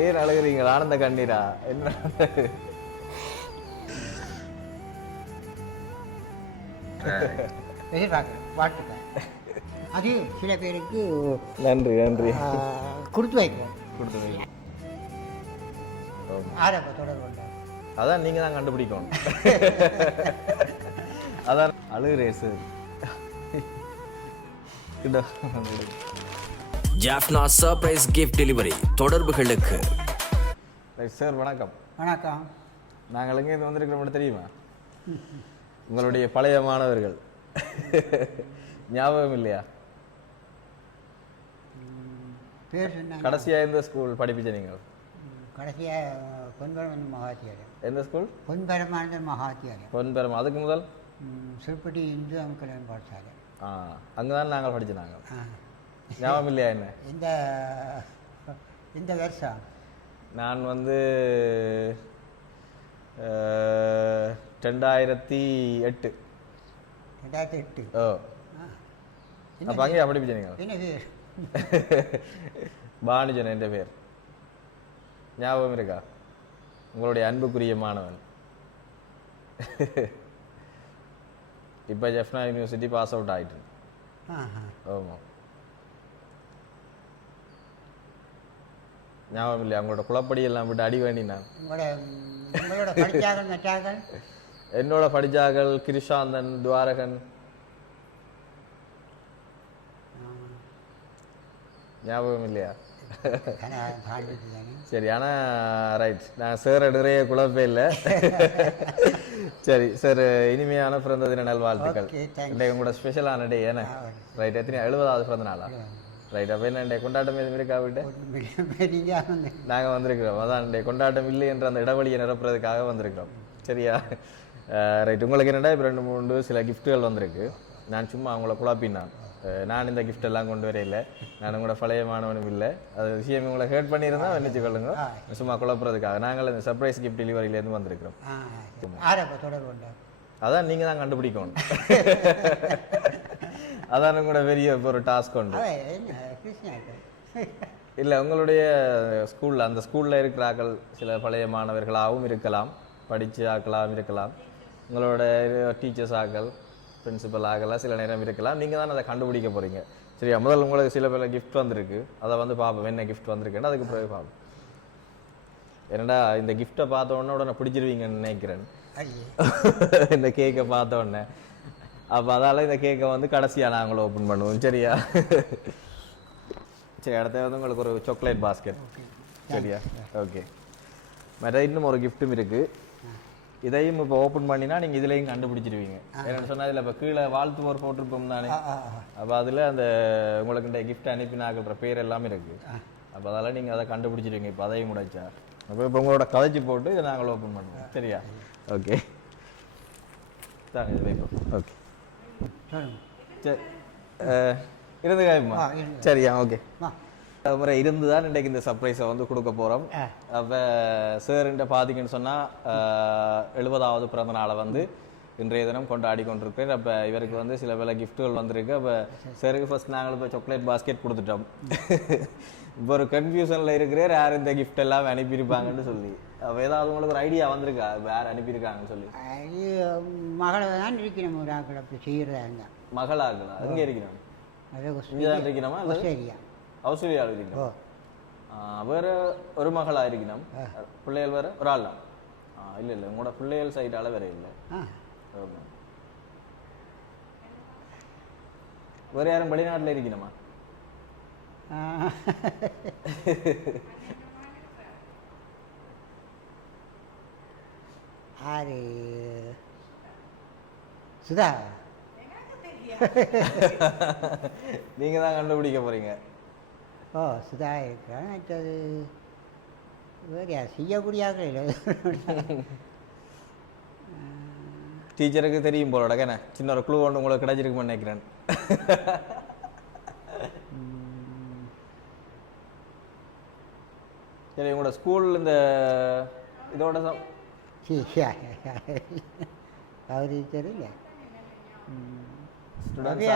ஏன் அழுகுறீங்களா? ஆனந்த கண்ணீரா? என்ன எதிர்பார்க்குறேன் வாழ்த்துக்கள். அது சில பேருக்கு நன்றி நன்றி. கொடுத்து வைக்கிறோம். கொடுத்து வைங்க. ஆரம்ப தொடர்பு உண்டு. அதான் நீங்க தான் கண்டுபிடிக்கணும். அதான் அழுகுறே sir. Jaffna surprise gift delivery தொடர்புகளுக்கு. சார் வணக்கம். வணக்கம். நாங்கள் எங்கேருந்து வந்திருக்கிறோம் தெரியுமா? உங்களுடைய பழைய மாணவர்கள். ஞாபகம் இல்லையா? பேர் சொன்னாங்க. கடைசியாக எந்த ஸ்கூல் படிப்பிச்ச நீங்கள்? கடைசியாக பொன்பரமானந்த மகாத்தியாலயம். எந்த ஸ்கூல்? பொன்பரமானந்த மகாத்தியாலயம். பொன்பெருமா. அதுக்கு முதல் சிறுப்பட்டி இந்து அமுக்கலன் பாடசாலை. அங்கே தான் நாங்கள் படித்தோம். நாங்கள் ஞாபகம் இல்லையா என்ன? இந்த வருஷம் நான் வந்து 2008. 2008. ஓ, அப்போ அங்கேயா படிப்பிச்ச நீங்கள்? என்ன பேர்? பானுஜன் என்ற பேர். ஞாபகம் இருக்கா? உங்களுடைய அன்புக்குரிய மாணவன். இப்போ ஜெஃப்னா யூனிவர்சிட்டி பாஸ் அவுட் ஆகிட்டு. ஆமாம், ஞாபகம் இல்லையா? உங்களோட குளப்படி எல்லாம் விட்டு அடி வேண்டி நான். உங்களோட படித்தார்கள் மற்றார்கள்? என்னோட படித்தார்கள் கிருஷாந்தன், துவாரகன். ஞாபகம் இல்லையா? சரி, ஆனால் ரைட், நான் சார் நிறைய குழப்பே இல்லை. சரி சார், இனிமையான பிறந்த தின நல்வாழ்த்துக்கள். இன்றைக்கு உங்களோட ஸ்பெஷலான டே ஏன்னா? ரைட், எத்தனை 70வது பிறந்த நாளா? ரைட், அப்போ என்ன இன்றைய கொண்டாட்டம் எதுவும் இருக்கா விட்டு? நாங்கள் வந்திருக்கிறோம். அதான் இன்றைய கொண்டாட்டம் இல்லை என்ற அந்த இடைவெளியை நிரப்புறதுக்காக வந்திருக்கிறோம். சரியா? ரைட், உங்களுக்கு என்னடா இப்போ 2-3 சில கிஃப்ட்டுகள் வந்திருக்கு. நான் சும்மா அவங்கள குழப்பினான். நான் இந்த கிஃப்ட் எல்லாம் கொண்டு வர இல்லை. நான் உங்களோட பழைய மாணவனும் இல்லை. அது விஷயம் உங்களை ஹேர்ட் பண்ணியிருந்தா நினைச்சு கொள்ளுங்க. சும்மா குழப்புறதுக்காக நாங்கள் இந்த சர்ப்ரைஸ் கிஃப்ட் டெலிவரியிலேருந்து வந்திருக்கிறோம். அதான் நீங்கள் தான் கண்டுபிடிக்கணும். அதான் உங்களோட பெரிய ஒரு டாஸ்க் உண்டு. இல்லை, உங்களுடைய ஸ்கூலில் அந்த ஸ்கூலில் இருக்கிற ஆக்கள் சில பழைய மாணவர்களாகவும் இருக்கலாம், படித்த ஆக்களாகவும் இருக்கலாம், உங்களோட டீச்சர்ஸ் ஆக்கள், பிரின்சிபல் ஆகலாம், சில நேரம் இருக்கலாம். நீங்கள் தான் அதை கண்டுபிடிக்க போகிறீங்க. சரியா? முதல்ல உங்களுக்கு சில பேர் கிஃப்ட் வந்திருக்கு, அதை வந்து பார்ப்போம் என்ன கிஃப்ட் வந்திருக்குன்னு. அதுக்கு பிறகு பார்ப்போம். என்னடா இந்த கிஃப்டை பார்த்த உடனே பிடிச்சிருவீங்கன்னு நினைக்கிறேன். இந்த கேக்கை பார்த்த உடனே. அப்போ அதால் இந்த கேக்கை வந்து கடைசியாக நாங்களும் ஓப்பன் பண்ணுவோம். சரியா? சரி, அடுத்த வந்து உங்களுக்கு ஒரு சாக்லேட் பாஸ்கெட். சரியா? ஓகே. மற்ற இன்னும் ஒரு கிஃப்ட்டும் இருக்குது. இதையும் இப்போ ஓப்பன் பண்ணினா நீங்கள் இதுலேயும் கண்டுபிடிச்சிருவீங்க. என்னென்னு சொன்னால் இதில் இப்போ கீழே வாழ்த்துவோர் போட்டிருப்போம் தானே. அப்போ அதில் அந்த உங்களுக்கு இந்த கிஃப்ட் அனுப்பினாக்கிற பேர் எல்லாமே இருக்குது. அப்போ அதெல்லாம் நீங்கள் அதை கண்டுபிடிச்சிருவீங்க. இப்போ அதையும் முடிச்சா அப்போ இப்போ உங்களோட கதைச்சி போட்டு இதை நாங்கள் ஓப்பன் பண்ணுவோம். சரியா? ஓகே தாங்க இது வைப்போம். ஓகே சரி, இருந்து காயமா? சரியா? ஓகே. முறை இருந்து தான் இன்றைக்கு இந்த சர்ப்ரைஸை வந்து கொடுக்க போகிறோம். அப்போ சார்கிட்ட பார்த்தீங்கன்னு சொன்னால் 70வது பிறந்த நாளை வந்து இன்றைய தினம் கொண்டாடி கொண்டிருக்கிறேன். அப்போ இவருக்கு வந்து சில வேலை கிஃப்ட்டுகள் வந்திருக்கு. அப்போ சாருக்கு ஃபர்ஸ்ட் நாங்கள் இப்போ சாக்லேட் பாஸ்கெட் கொடுத்துட்டோம். இப்போ ஒரு கன்ஃபியூஷனில் இருக்கிறார், யார் இந்த கிஃப்ட் எல்லாம் அனுப்பியிருப்பாங்கன்னு சொல்லி. அப்போ ஏதாவது உங்களுக்கு ஒரு ஐடியா வந்திருக்கா யார் அனுப்பியிருக்காங்கன்னு சொல்லி? மகளை தான் இருக்கணும், ஒரு ஆக்கள் அப்படி செய்கிறதாங்க. மகளாகுதா? அங்கே இருக்கணும், இங்கே தான் இருக்கணுமா? சரியா? ஆஸ்திரேலியாவில் இருக்கணும். வேறு ஒரு மகளா இருக்கணும். பிள்ளைகள் வேறு ஒரு ஆள் தான்? இல்லை இல்லை, உங்களோட பிள்ளைகள் சைடால வேற இல்லை. வேற யாரும் வெளிநாட்டில் இருக்கணுமா? ஆறு சுதா. நீங்க தான் கண்டுபிடிக்க போறீங்க. ஓ, சுதா இருக்கிறான். மற்றது வேறு யார் செய்யக்கூடியாக்கள் இல்லை. டீச்சருக்கு தெரியும் போலோட என்ன சின்ன ஒரு க்ளூ ஒன்று உங்களுக்கு கிடைச்சிருக்குன்னு நினைக்கிறேன். சரி, உங்களோட ஸ்கூல் இந்த இதோட தெரியல,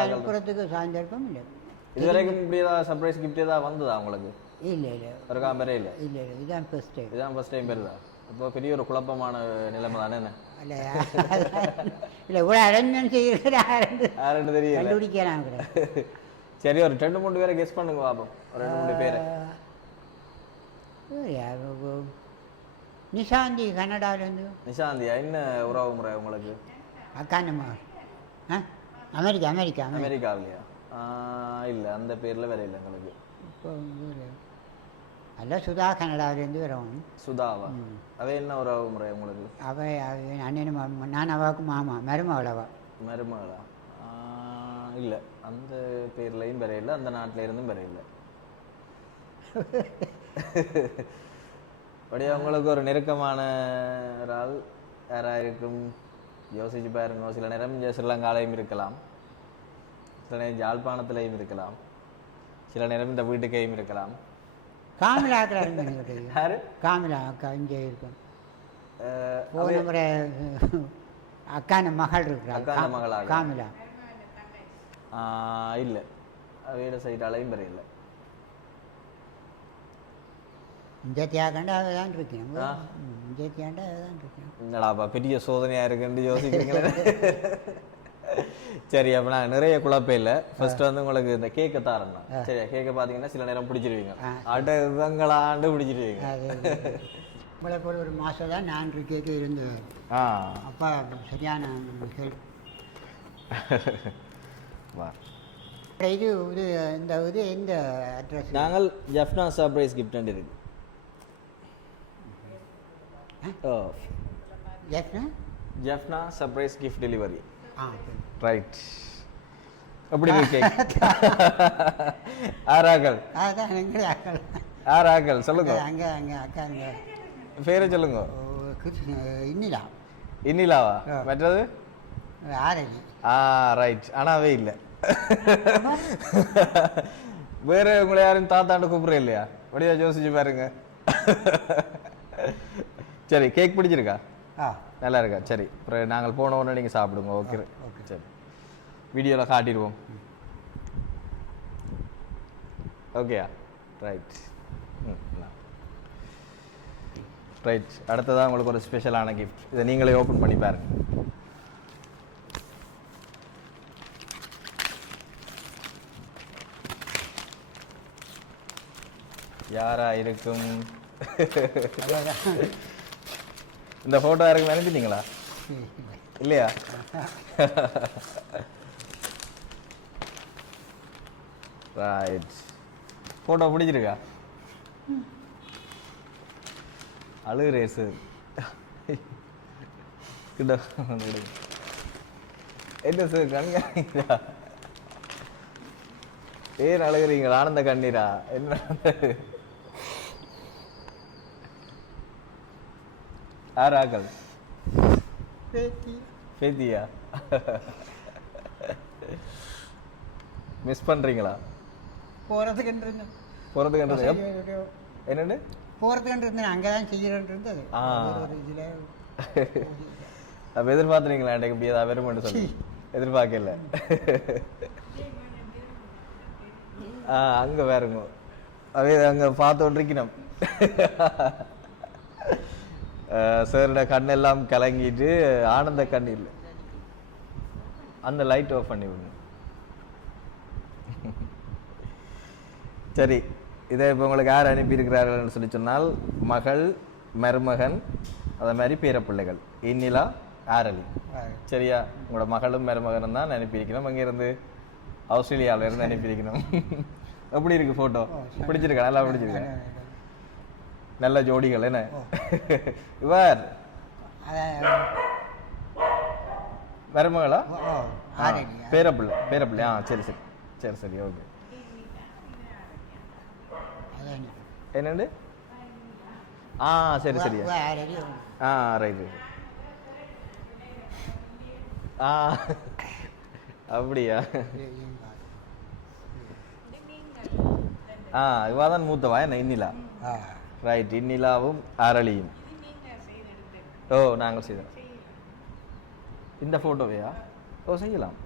அனுப்புறதுக்கு சாயந்தரம் இல்லை. இது வரைக்கும் இப்படி ஏதாவது சர்ப்ரைஸ் கிஃப்ட் ஏதாவது வந்ததா உங்களுக்கு? இல்லை இல்லை ஒரு காம்பரே இல்லை. இல்லை இல்லை இதுதான் ஃபர்ஸ்ட் டைம். இதுதான் ஃபர்ஸ்ட் டைம் பெறுதா? அப்போ பெரிய ஒரு குழப்பமான நிலைமை தானே என்ன? இல்லை இல்லை இவ்வளோ அரேஞ்ச்மெண்ட் செய்யறது யாருன்னு தெரியல. கண்டுபிடிக்கலாம் கூட. சரி ஒரு 2-3 பேரை கெஸ் பண்ணுங்க பாப்போம். ஒரு 2-3 பேரை. நிஷாந்தி கனடாவிலேருந்து. நிஷாந்தியா? என்ன உறவு முறை உங்களுக்கு? அக்கானம்மா அமெரிக்கா அமெரிக்கா அமெரிக்காவிலையா? இல்லை அந்த பேரில் வேற இல்லை எங்களுக்கு. இப்போ அல்ல சுதா கனடாவிலேருந்து வரணும். சுதாவா? அவ என்ன உறவு முறை உங்களுக்கு? அண்ணனும் நான் அவாவுக்கு மாமா மருமகளவா. மருமகளா? இல்லை அந்த பேர்லையும் வேற இல்லை, அந்த நாட்டில இருந்தும் வேற இல்லை. அப்படியே உங்களுக்கு ஒரு நெருக்கமான ஒரு ஆள் யாராக இருக்கும் யோசிச்சு பாருங்க. சில நேரம் ஸ்ரீலங்காலையும் இருக்கலாம், சில நேரம் யாழ்ப்பாணத்திலையும் இருக்கலாம், சில நேரம் இந்த வீட்டுக்கையும் இருக்கலாம். காமிலா அக்கா யாரு? காமிலா அக்கா இங்கே இருக்கும். போன முறை அக்கான மகள் இருக்கிறா. அக்கான மகளா? காமிலா இல்லை வீடு சைட்டாலையும் பெரிய இல்லை. இந்த தியாகண்டா தான் இருக்கேன். இந்த தியாண்டா தான் இருக்கேன். என்னடாப்பா பெரிய சோதனையாக இருக்குன்னு யோசிக்கிறீங்களே. சரி அப்போ நான் நிறைய குழப்பம் இல்லை. ஃபர்ஸ்ட் வந்து உங்களுக்கு இந்த கேக்கை தாரேன்னா சரியா? கேக்கை பார்த்தீங்கன்னா சில நேரம் பிடிச்சிருவீங்க, அடங்களாண்டு பிடிச்சிருவீங்க. உங்களை போல ஒரு மாதம் தான் நான் கேக்கு இருந்து அப்பா சரியான ஹெல்ப். வா இது இது இந்த இது எந்த அட்ரஸ்? நாங்கள் ஜெஃப்னா சர்ப்ரைஸ் கிஃப்ட் இருக்கு. Jaffna surprise gift delivery. Right. அப்படி இருக்கு. ஆராக்கள்? அதான் எங்களே ஆக்கள். ஆராக்கள் சொல்லுங்க. அங்கே அங்கே அக்காங்க பேரை சொல்லுங்க. இன்னிலா. இன்னிலாவா? மற்றது ஆரடி. ரைட். ஆனாவே இல்லை. வேற உங்களை யாரும் தாத்தாண்டு கூப்பிடுற இல்லையா? அப்படியா யோசிச்சு பாருங்க. சரி கேக் பிடிச்சிருக்கா? நல்லா இருக்கா? சரி அப்புறம் நாங்கள் போன உடனே நீங்கள் சாப்பிடுங்க. ஓகே சரி வீடியோவில் காட்டிடுவோம். ஓகேயா? ரைட். ரைட். அடுத்ததான் உங்களுக்கு ஒரு ஸ்பெஷலான கிஃப்ட். இதை நீங்களே ஓப்பன் பண்ணி பாருங்க. யாரா இருக்கும்? இந்த போட்டோ யாருக்கு அனுப்பிட்டீங்களா? இல்லையா? ரைட். போட்டோ பிடிச்சிருக்கா? அழுகுறே சார். என்ன சார் கண்காணிக்கிறா? ஏன் அழுகுறீங்களா? ஆனந்த கண்ணீரா? என்ன ஆராக்கள்? பேத்தியா? மிஸ் பண்றீங்களா? போகிறதுக்கு என்னண்டு போகிறதுக்கு இருந்தேன், அங்கே தான் செய்கிறேன் இருந்தது. அப்போ எதிர்பார்த்துறீங்களா எனக்கு இப்படி ஏதாவது வருமானு சொல்லி? எதிர்பார்க்கல. அங்கே வேறுங்க அவே அங்கே பார்த்துருக்கணும். சாரோட கண்ணெல்லாம் கலங்கிட்டு ஆனந்த கண்ணீர். அந்த லைட் ஆஃப் பண்ணி விடுங்க. சரி இதை இப்போ உங்களுக்கு யார் அனுப்பியிருக்கிறார்கள்னு சொல்லி சொன்னால் மகள், மருமகன், அதை மாதிரி பேரப்பிள்ளைகள் இன்னிலா, ஆரலி. சரியா? உங்களோட மகளும் மருமகனும் தான் அனுப்பியிருக்கணும். அங்கேருந்து ஆஸ்திரேலியாவில இருந்து அனுப்பியிருக்கணும். எப்படி இருக்கு ஃபோட்டோ? பிடிச்சிருக்கா? நல்லா பிடிச்சிருக்கேன். நல்ல ஜோடிகள் என்ன? இவர் மருமகளா? பேரப்பிள்ளை. பேரப்பிள்ளை. சரி சரி சரி சரி ஓகே. என்னண்டு? சரி சரியா? Right right. அப்படியா? இவா தான் மூத்தவா என்ன? இன்னிலா. ரைட். இன்னிலாவும் அரளியும். ஓ நாங்கள் செய்தோம். இந்த ஃபோட்டோவையா? ஓ செய்யலாம்.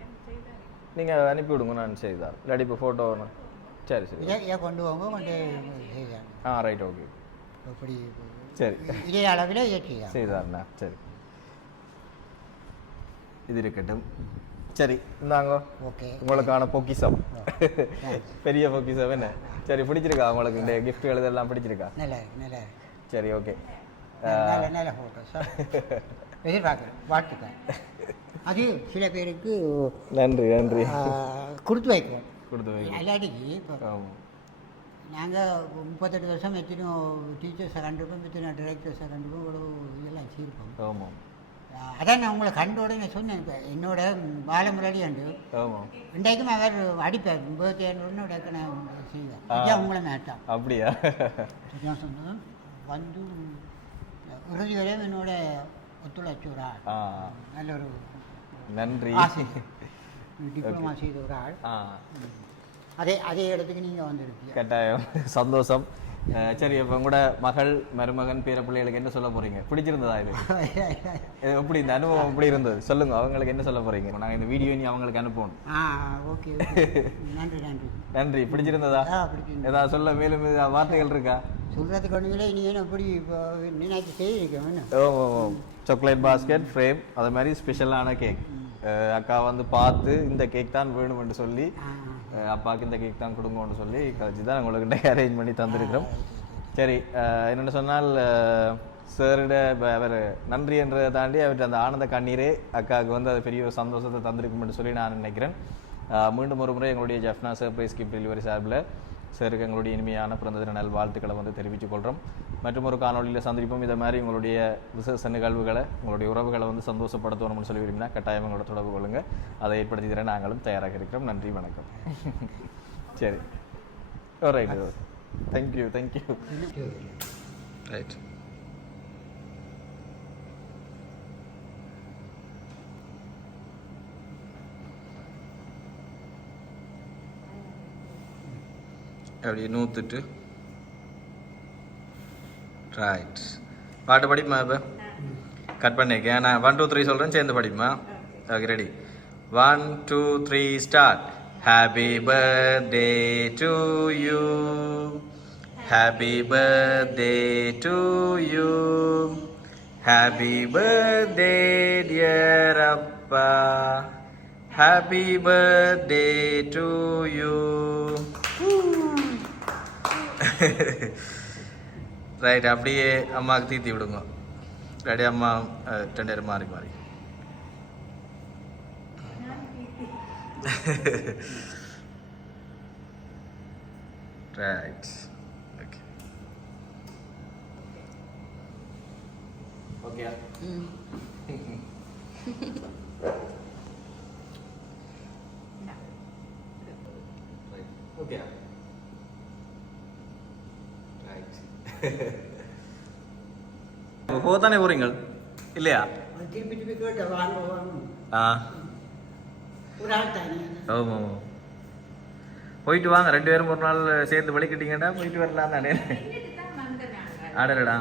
நீங்கள் அனுப்பி விடுங்க, நான் செய்தால். இல்லாட்டி இப்போ ஃபோட்டோ சரி சரி இதை கொண்டு போங்க கொண்டு செய்தாங்க. ரைட் ஓகே இப்படி சரி இதே அளவில் இதை செய்தாங்க. செய்தாருண்ணா சரி இது இருக்கட்டும். சரி இந்தாங்க ஓகே உங்களுக்கான பொக்கிசம். பெரிய பொக்கிசம் என்ன? சரி பிடிச்சிருக்கா உங்களுக்கு இந்த கிஃப்ட் எழுதெல்லாம் பிடிச்சிருக்கா? நல்லா நல்லா சரி ஓகே நல்ல நல்ல ஃபோட்டோ சார் எதிர்பார்க்குறேன். வாழ்த்துக்கள். அது சில பேருக்கு நன்றி நன்றி கொடுத்து வைக்கிறோம். கொடுத்து வைங்க. இல்லாட்டிக்கு இப்போ ஆமாம் நாங்கள் 38 வருஷம் எத்தனையோ டீச்சர்ஸை கண்டிருப்போம், எத்தனையோ டிரெக்டர்ஸை கண்டிருப்போம், இவ்வளோ இதெல்லாம் வச்சுருப்போம். ஆமாம் அதான் நான் உங்களை கண்ட உடனே சொன்னேன். இப்போ என்னோட பாலமுரளி அண்டு ஆமாம் இன்றைக்கும் அவர் அடிப்பார் 35 உடனே நான் செய்வேன். இதான் உங்களை மேட்டான் அப்படியா? சரியாக சொன்னது வந்து இறுதி வரையும் என்னோட ஒத்துழைச்ச ஒரு ஆள். நல்ல ஒரு நன்றி. டிப்ளமா செய்த ஒரு ஆள். அதே இடத்துக்கு நீங்கள் வந்திருக்கீங்க. கட்டாயம் சந்தோஷம். சரி இப்போ உங்களோட மகள் மருமகன் பேர பிள்ளைகளுக்கு என்ன சொல்ல போறீங்க? பிடிச்சிருந்ததா இது? எப்படி இந்த அனுபவம் எப்படி இருந்தது சொல்லுங்க. அவங்களுக்கு என்ன சொல்ல போறீங்க? நாங்கள் இந்த வீடியோ நீ அவங்களுக்கு அனுப்பணும். ஓகே நன்றி நன்றி நன்றி. பிடிச்சிருந்ததா? பிடிச்சிருந்தது. ஏதாவது சொல்ல மேலும் வார்த்தைகள் இருக்கா? சொல்கிறதுக்கு ஒன்றுங்களே நீ என்ன எப்படி இப்போ நினைச்சு செய்திருக்கேன். சாக்லேட் பாஸ்கெட் ஃப்ரேம் அது மாதிரி ஸ்பெஷலான கேக். அக்கா வந்து பார்த்து இந்த கேக் தான் வேணும்னு சொல்லி அப்பாவுக்கு இந்த கேக் தான் கொடுங்கன்னு சொல்லி கழிச்சு தான் உங்களுக்கு அரேஞ்ச் பண்ணி தந்திருக்கிறோம். சரி என்னென்னு சொன்னால் சாரிட அவர் நன்றி என்றதை தாண்டி அவர்கிட்ட அந்த ஆனந்த கண்ணீரே அக்காவுக்கு வந்து அது பெரிய ஒரு சந்தோஷத்தை தந்திருக்கும்னு சொல்லி நான் நினைக்கிறேன். மீண்டும் ஒரு முறை எங்களுடைய ஜெஃப்னா சர்ப்ரைஸ் கிஃப்ட் டெலிவரி சார்பில் சாருக்கு எங்களுடைய இனிமையான பிறந்த தின நல் வாழ்த்துக்களை வந்து தெரிவித்துக் கொள்கிறோம். மற்றும் ஒரு காணொலியில் சந்திப்போம். இதை மாதிரி உங்களுடைய விசேஷ நிகழ்வுகளை உங்களுடைய உறவுகளை வந்து சந்தோஷப்படுத்தணும்னு சொல்லி விரும்பினா கட்டாயம் எங்களோட தொடர்பு கொள்ளுங்கள். அதை ஏற்படுத்தி தர நாங்களும் தயாராக இருக்கிறோம். நன்றி வணக்கம். சரி ரைட் தேங்க்யூ தேங்க்யூ ரைட். அப்படியே நூற்றுட்டு ரைட். பாட்டு படிப்புமா? இப்போ கட் பண்ணியிருக்கேன். நான் 1 2 3 சொல்கிறேன், சேர்ந்து படிப்புமா? Okay ready. 1 2 3 start. Happy birthday to you, happy birthday to you, happy birthday dear அப்பா, happy birthday to you. Right. அப்படியே அம்மாவுக்கு தீத்தி விடுங்க. ரெடி அம்மா 2 பேரும் மாறி மாறி. ரைட் ஓகே ஓகே ஓகே போதானே போறீங்க இல்லையா? திருப்பி திருப்பி கேட்ட வாங்க ஒரு ஆள் தானே. ஆமாம் போயிட்டு வாங்க. 2 பேரும் ஒரு நாள் சேர்ந்து வலிக்கிட்டீங்கன்னா போயிட்டு வரலாம் தானே. ஆடலடா